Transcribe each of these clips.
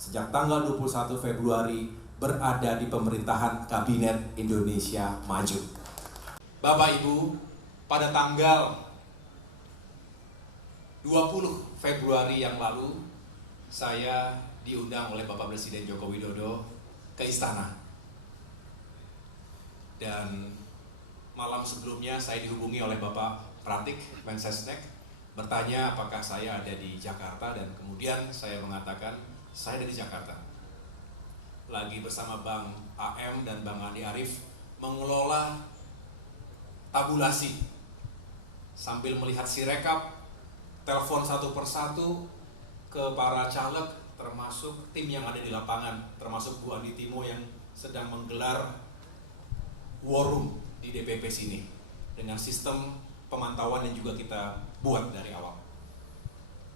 sejak tanggal 21 Februari berada di pemerintahan Kabinet Indonesia Maju. Bapak Ibu, pada tanggal 20 Februari yang lalu, saya diundang oleh Bapak Presiden Joko Widodo ke istana. Dan malam sebelumnya saya dihubungi oleh Bapak Pratik, Mensesnek, bertanya apakah saya ada di Jakarta, dan kemudian saya mengatakan saya ada di Jakarta. Lagi bersama Bang AM dan Bang Andi Arief mengelola tabulasi sambil melihat sirekap, telepon satu persatu ke para caleg, termasuk tim yang ada di lapangan, termasuk Bu Andi Timo yang sedang menggelar war room di DPP sini dengan sistem pemantauan yang juga kita buat dari awal.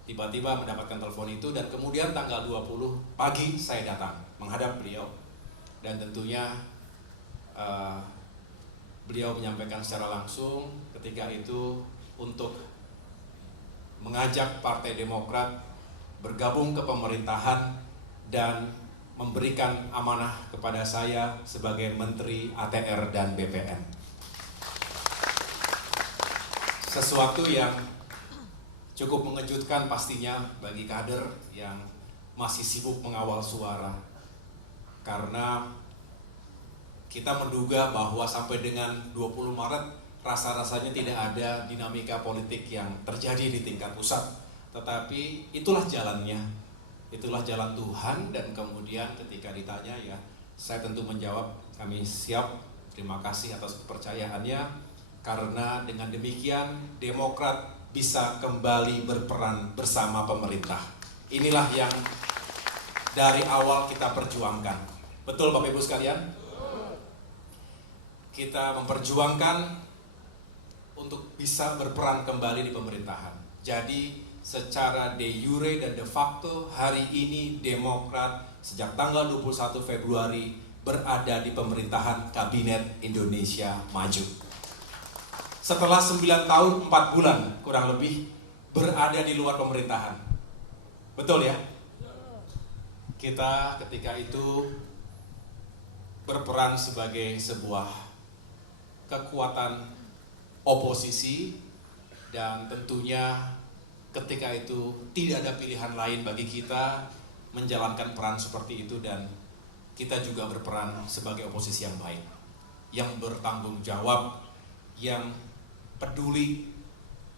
Tiba-tiba mendapatkan telepon itu, dan kemudian tanggal 20 pagi saya datang menghadap beliau, dan tentunya beliau menyampaikan secara langsung ketika itu untuk mengajak Partai Demokrat bergabung ke pemerintahan dan memberikan amanah kepada saya sebagai Menteri ATR dan BPN. Sesuatu yang cukup mengejutkan pastinya bagi kader yang masih sibuk mengawal suara. Karena kita menduga bahwa sampai dengan 20 Maret rasa-rasanya tidak ada dinamika politik yang terjadi di tingkat pusat. Tetapi itulah jalannya, itulah jalan Tuhan, dan kemudian ketika ditanya ya saya tentu menjawab kami siap, terima kasih atas kepercayaannya, karena dengan demikian Demokrat bisa kembali berperan bersama pemerintah. Inilah yang dari awal kita perjuangkan. Betul Bapak Ibu sekalian? Kita memperjuangkan untuk bisa berperan kembali di pemerintahan. Jadi secara de jure dan de facto hari ini Demokrat sejak tanggal 21 Februari berada di pemerintahan Kabinet Indonesia Maju. Setelah 9 tahun 4 bulan kurang lebih berada di luar pemerintahan. Betul ya? Kita ketika itu berperan sebagai sebuah kekuatan oposisi, dan tentunya ketika itu tidak ada pilihan lain bagi kita menjalankan peran seperti itu, dan kita juga berperan sebagai oposisi yang baik, yang bertanggung jawab, yang peduli,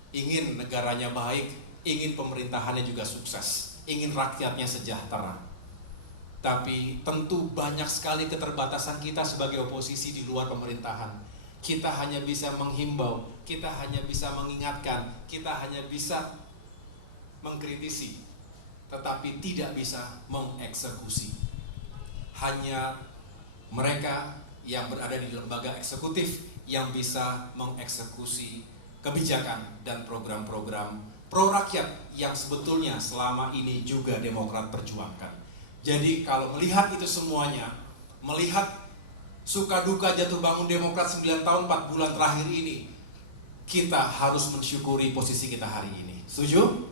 ingin negaranya baik, ingin pemerintahannya juga sukses, ingin rakyatnya sejahtera. Tapi tentu banyak sekali keterbatasan kita sebagai oposisi di luar pemerintahan. Kita hanya bisa menghimbau, kita hanya bisa mengingatkan, kita hanya bisa mengkritisi, tetapi tidak bisa mengeksekusi. Hanya mereka yang berada di lembaga eksekutif yang bisa mengeksekusi kebijakan dan program-program pro rakyat yang sebetulnya selama ini juga Demokrat perjuangkan. Jadi kalau melihat itu semuanya, melihat suka duka jatuh bangun Demokrat 9 tahun 4 bulan terakhir ini, kita harus mensyukuri posisi kita hari ini. Setuju?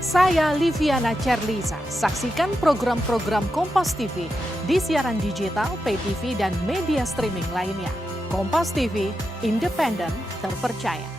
Saya Liviana Cerlisa. Saksikan program-program Kompas TV di siaran digital, pay TV, dan media streaming lainnya. Kompas TV, independen, terpercaya.